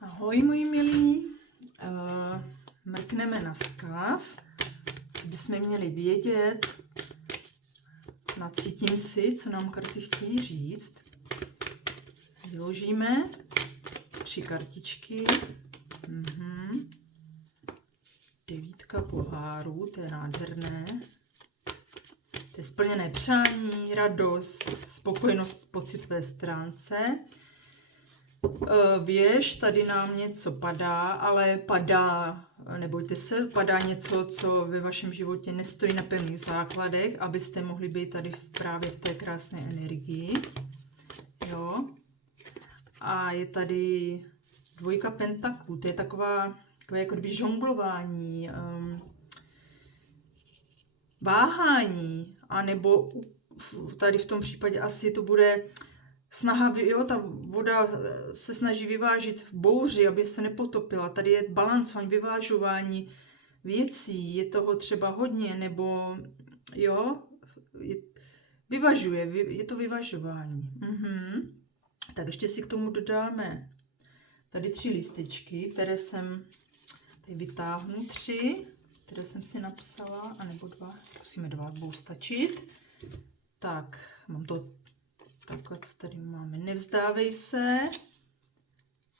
Ahoj, moji milí. Mrkneme na vzkaz, co bychom měli vědět. Nacítím si, co nám karty chtějí říct. Vyložíme 3 kartičky. Devítka pohárů, to je nádherné. To je splněné přání, radost, spokojenost po citové stránce. Věž, tady nám něco padá, ale padá, nebojte se, padá něco, co ve vašem životě nestojí na pevných základech, abyste mohli být tady právě v té krásné energii. Jo. A je tady 2 pentaklů, to je takové jako kdyby žonglování, váhání, anebo tady v tom případě asi to bude snaha, jo, ta voda se snaží vyvážit v bouři, aby se nepotopila. Tady je balancování, vyvážování věcí, je toho třeba hodně, nebo jo, vyvažuje, je to vyvažování. Tak ještě si k tomu dodáme tady 3 lístečky, které jsem, tady vytáhnu 3, které jsem si napsala, anebo 2, musíme 2, budou stačit. Tak, mám to takhle, co tady máme. Nevzdávej se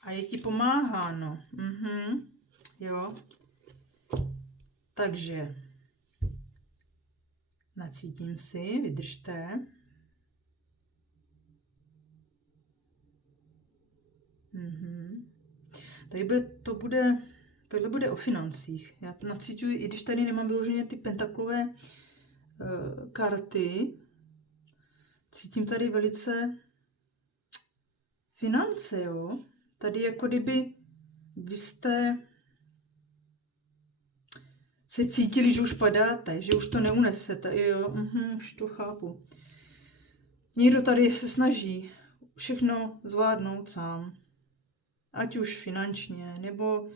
a je ti pomáháno. Jo. Takže nacítím si, vydržte. Tohle bude o financích. Já to nacítuji, i když tady nemám vyloženě ty pentaklové karty, cítím tady velice finance, jo. Tady jako kdyby byste se cítili, že už padáte, že už to neunesete, jo, už to chápu. Někdo tady se snaží všechno zvládnout sám, ať už finančně, nebo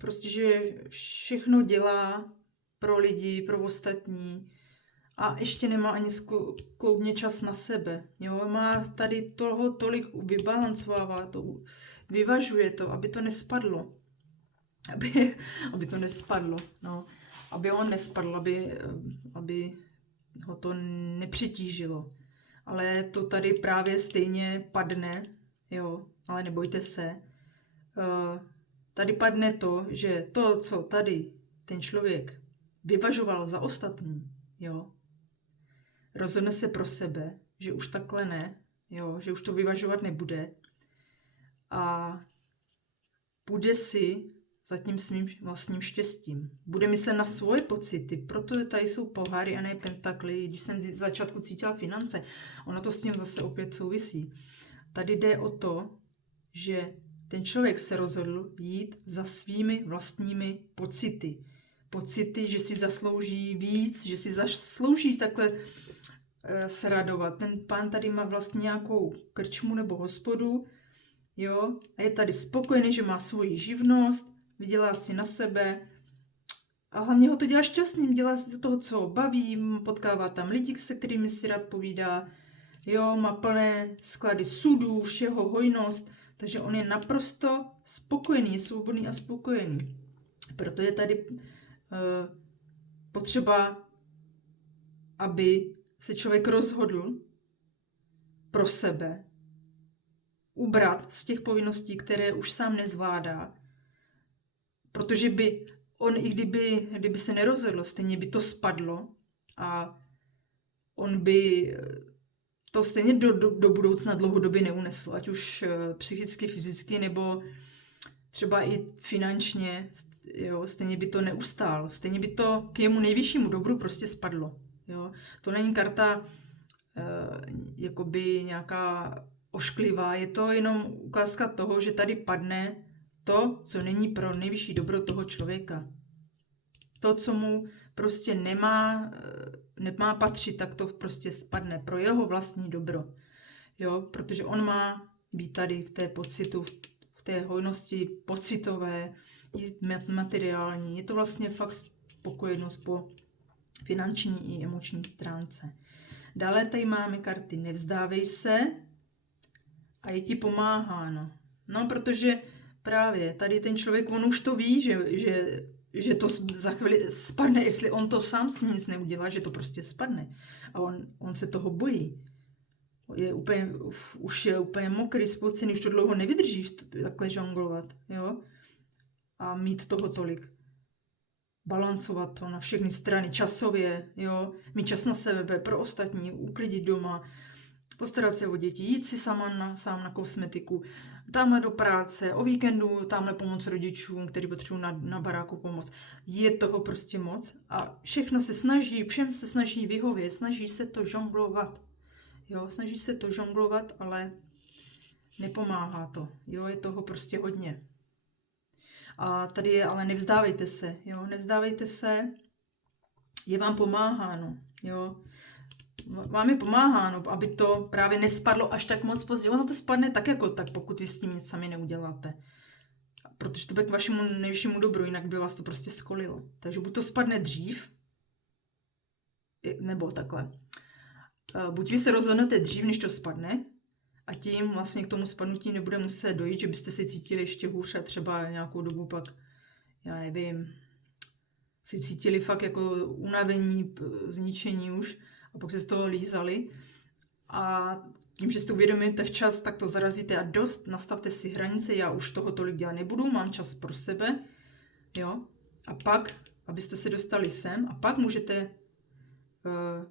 prostě, že všechno dělá pro lidi, pro ostatní a ještě nemá ani skloubně čas na sebe. Jo? Má tady toho tolik, vybalancovává to, vyvažuje to, aby to nespadlo. Aby to nespadlo, no. Aby on nespadl, aby ho to nepřetížilo. Ale to tady právě stejně padne, jo, ale nebojte se. Tady padne to, že to, co tady ten člověk vyvažoval za ostatní, jo, rozhodne se pro sebe, že už takhle ne, jo, že už to vyvažovat nebude a půjde si za tím svým vlastním štěstím. Bude myslet na svoje pocity, proto tady jsou poháry a ne pentakly. Když jsem z začátku cítila finance, ono to s tím zase opět souvisí. Tady jde o to, že ten člověk se rozhodl jít za svými vlastními pocity. Pocity, že si zaslouží víc, že si zaslouží takhle se radovat. Ten pán tady má vlastně nějakou krčmu nebo hospodu, jo, a je tady spokojený, že má svoji živnost, vydělá si na sebe a hlavně ho to dělá šťastným, dělá si toho, co ho baví, potkává tam lidi, se kterými si rád povídá, jo, má plné sklady sudů, všeho, hojnost, takže on je naprosto spokojený, svobodný a spokojený. Proto je tady potřeba, aby se člověk rozhodl pro sebe ubrat z těch povinností, které už sám nezvládá, protože by on, i kdyby se nerozhodl, stejně by to spadlo a on by to stejně do budoucna dlouhodobě neunesl, ať už psychicky, fyzicky, nebo třeba i finančně, jo, stejně by to neustál, stejně by to k jemu nejvyššímu dobru prostě spadlo. Jo. To není karta jakoby nějaká ošklivá, je to jenom ukázka toho, že tady padne to, co není pro nejvyšší dobro toho člověka. To, co mu prostě nemá patřit, tak to prostě spadne pro jeho vlastní dobro. Jo, protože on má být tady v té pocitu, v té hojnosti pocitové i materiální. Je to vlastně fakt spokojenost po finanční i emoční stránce. Dále tady máme karty Nevzdávej se a je ti pomáháno. No, protože právě tady ten člověk, on už to ví, že to za chvíli spadne, jestli on to sám s tím nic neudělá, že to prostě spadne. A on se toho bojí. Už je úplně mokrý, spocený, už to dlouho nevydrží takhle žonglovat, jo? A mít toho tolik. Balancovat to na všechny strany, časově, jo? Mít čas na sebe, pro ostatní, uklidit doma, postarat se o děti, jít si sám na kosmetiku, tamhle do práce, o víkendu tamhle pomoct rodičům, kteří potřebují na baráku pomoc. Je toho prostě moc a všem se snaží vyhovět, snaží se to žonglovat. Jo, snaží se to žonglovat, ale nepomáhá to. Jo, je toho prostě hodně. A tady je, ale nevzdávejte se, jo, nevzdávejte se, je vám pomáháno, jo. Vám je pomáháno, aby to právě nespadlo až tak moc pozdě. Ono to spadne tak jako tak, pokud vy s tím nic sami neuděláte. Protože to bude k vašemu nejvyššímu dobru, jinak by vás to prostě skolilo. Takže buď to spadne dřív, nebo takhle. Buď vy se rozhodnete dřív, než to spadne, a tím vlastně k tomu spadnutí nebude muset dojít, že byste si cítili ještě hůř a třeba nějakou dobu pak, já nevím, si cítili fakt jako unavení, zničení už a pak se z toho lízali. A tím, že si to uvědomíte včas, tak to zarazíte a dost, nastavte si hranice, já už toho tolik dělat nebudu, mám čas pro sebe, jo. A pak, abyste se dostali sem, a pak můžete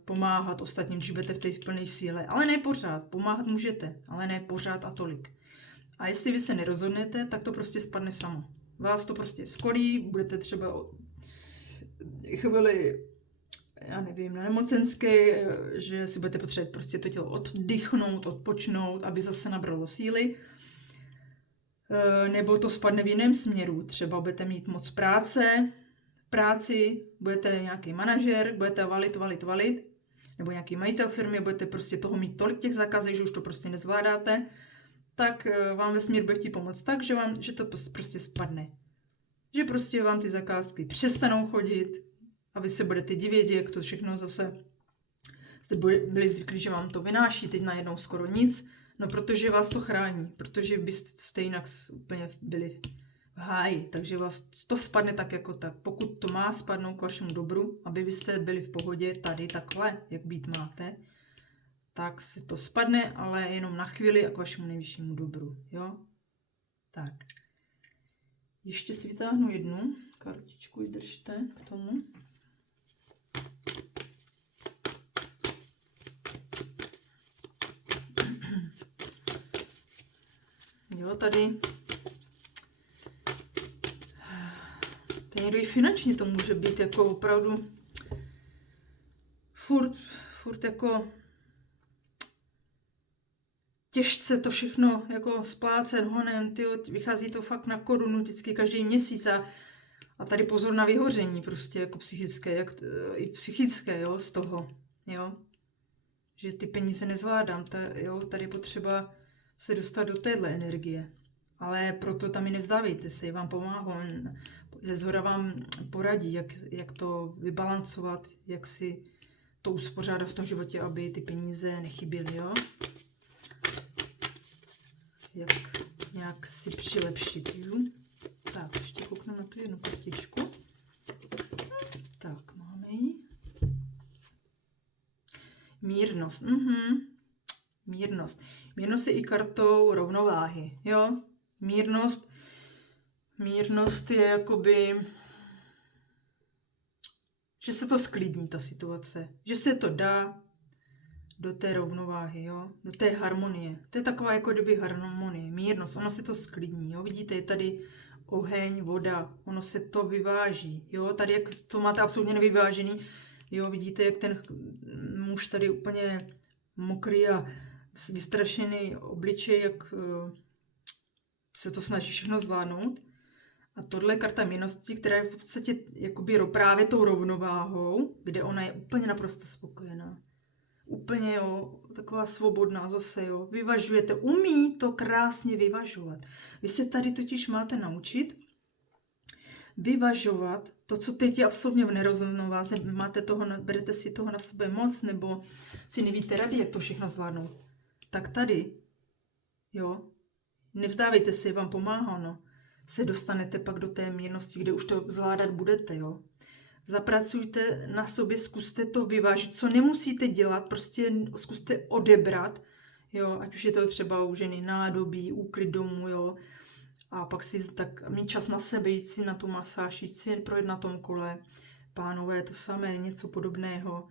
pomáhat ostatním, když budete v té plné síle. Ale ne pořád. Pomáhat můžete, ale ne pořád a tolik. A jestli vy se nerozhodnete, tak to prostě spadne samo. Vás to prostě skolí, budete třeba chvíli, já nevím, na nemocenské, že si budete potřebovat prostě to tělo oddychnout, odpočnout, aby zase nabralo síly. Nebo to spadne v jiném směru. Třeba budete mít moc práci, budete nějaký manažer, budete valit, nebo nějaký majitel firmy, budete prostě toho mít tolik těch zakázek, že už to prostě nezvládáte, tak vám vesmír bude chtít pomoct tak, že to prostě spadne. Že prostě vám ty zakázky přestanou chodit a vy se budete divit, jak to všechno zase jste byli zvyklí, že vám to vynáší, teď najednou skoro nic, no protože vás to chrání, protože byste jinak úplně byli v háji, takže vás to spadne tak jako tak. Pokud to má spadnout k vašemu dobru, aby byste byli v pohodě tady takhle, jak být máte, tak se to spadne, ale jenom na chvíli a k vašemu nejvyššímu dobru, jo? Tak. Ještě si vytáhnu jednu kartičku, vydržte k tomu. Jo, tady někdo i finančně to může být jako opravdu furt jako těžce to všechno jako splácet honem, tyjo, vychází to fakt na korunu vždycky každý měsíc a tady pozor na vyhoření prostě jako psychické, i psychické, jo, z toho, jo, že ty peníze nezvládám, jo, tady je potřeba se dostat do téhle energie, ale proto tam i nevzdávejte se, vám pomáhá, ze zhora vám poradí, jak to vybalancovat, jak si to uspořádat v tom životě, aby ty peníze nechyběly, jo. Jak nějak si přilepšit, jo. Tak, ještě kouknu na tu jednu kartičku. Tak, máme ji. Mírnost. Mírnost. Mírnost je i kartou rovnováhy, jo. Mírnost je jakoby, že se to sklidní, ta situace. Že se to dá do té rovnováhy, jo? Do té harmonie. To je taková jako kdyby harmonie, mírnost, ono se to sklidní, jo? Vidíte, je tady oheň, voda, ono se to vyváží, jo? Tady jak to máte absolutně nevyvážený, jo? Vidíte, jak ten muž tady úplně mokrý a vystrašený obličej, jak se to snaží všechno zvládnout. A tohle je karta mírnosti, která je v podstatě jakoby právě tou rovnováhou, kde ona je úplně naprosto spokojená. Úplně, jo, taková svobodná zase, jo. Vyvažujete, umí to krásně vyvažovat. Vy se tady totiž máte naučit vyvažovat to, co teď je absolutně v nerovnováze, berete si toho na sebe moc, nebo si nevíte rady, jak to všechno zvládnout. Tak tady, jo, Nevzdávejte se, je vám pomáháno. Se dostanete pak do té mírnosti, kde už to zvládat budete, jo. Zapracujte na sobě, zkuste to vyvážit, co nemusíte dělat, prostě zkuste odebrat, jo, ať už je to třeba u ženy nádobí, úklid domu, jo, a pak si tak mít čas na sebe, jít si na tu masáž, jít si projet na tom kole, pánové, to samé, něco podobného,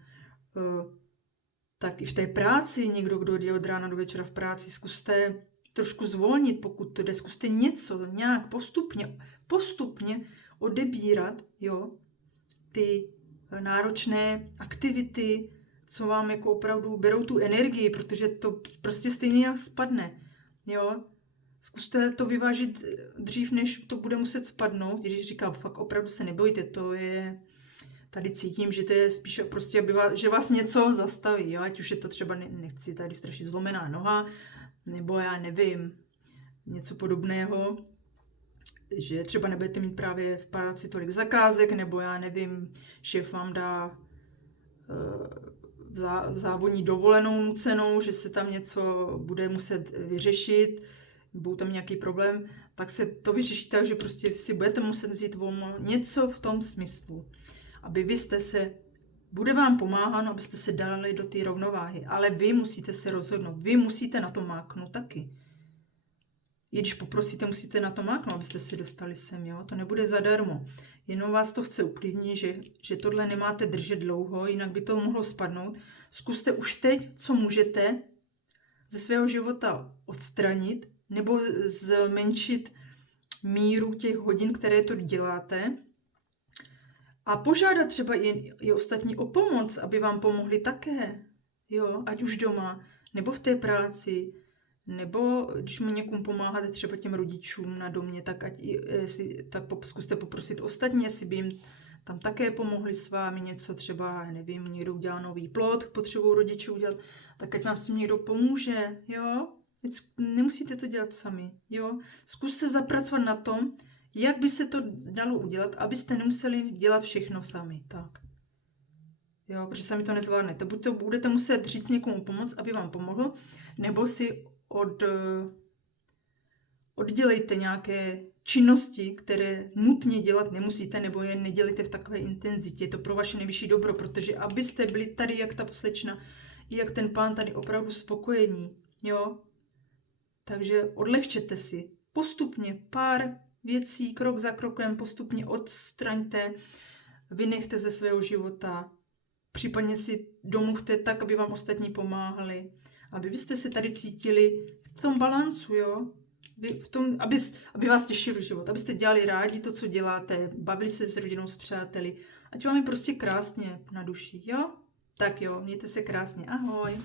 tak i v té práci, někdo, kdo jde od rána do večera v práci, zkuste trošku zvolnit, pokud to jde, zkuste něco nějak postupně odebírat, jo, ty náročné aktivity, co vám jako opravdu berou tu energii, protože to prostě stejně nějak spadne, jo. Zkuste to vyvážit dřív, než to bude muset spadnout, když říkám, fakt opravdu se nebojte, to je, tady cítím, že to je spíš prostě, že vás něco zastaví, jo? Ať už je to třeba, nechci tady strašit, zlomená noha, nebo já nevím, něco podobného, že třeba nebudete mít právě v práci tolik zakázek, nebo já nevím, šéf vám dá závodní dovolenou nucenou, že se tam něco bude muset vyřešit, byl tam nějaký problém, tak se to vyřeší tak, že prostě si budete muset vzít volno, něco v tom smyslu, aby vy jste se, bude vám pomáháno, abyste se dali do té rovnováhy, ale vy musíte se rozhodnout, vy musíte na to máknout taky. I když poprosíte, musíte na to máknout, abyste se dostali sem, jo? To nebude zadarmo. Jenom vás to chce uklidnit, že tohle nemáte držet dlouho, jinak by to mohlo spadnout. Zkuste už teď, co můžete, ze svého života odstranit, nebo zmenšit míru těch hodin, které to děláte, a požádat třeba i ostatní o pomoc, aby vám pomohli také, jo, ať už doma, nebo v té práci, nebo když mu někomu pomáháte, třeba těm rodičům na domě, tak zkuste poprosit ostatní, jestli by jim tam také pomohli s vámi něco, třeba, nevím, někdo udělá nový plot, potřebují rodiče udělat, tak ať vám s tím někdo pomůže, jo. Nemusíte to dělat sami, jo. Zkuste zapracovat na tom, jak by se to dalo udělat, abyste nemuseli dělat všechno sami, tak. Jo, protože sami to nezvládnete. Buď to budete muset říct někomu pomoct, aby vám pomohl, nebo si oddělejte nějaké činnosti, které nutně dělat nemusíte, nebo je nedělejte v takové intenzitě. Je to pro vaše nejvyšší dobro, protože abyste byli tady, jak ta slečna, i jak ten pán tady opravdu spokojení, jo. Takže odlehčete si postupně pár věcí, krok za krokem, postupně odstraňte, vynechte ze svého života, případně si domluvte tak, aby vám ostatní pomáhali, aby vy jste se tady cítili v tom balancu, jo? V tom, aby vás těšil život, abyste dělali rádi to, co děláte, bavili se s rodinou, s přáteli, ať vám je prostě krásně na duši, jo? Tak jo, mějte se krásně, ahoj.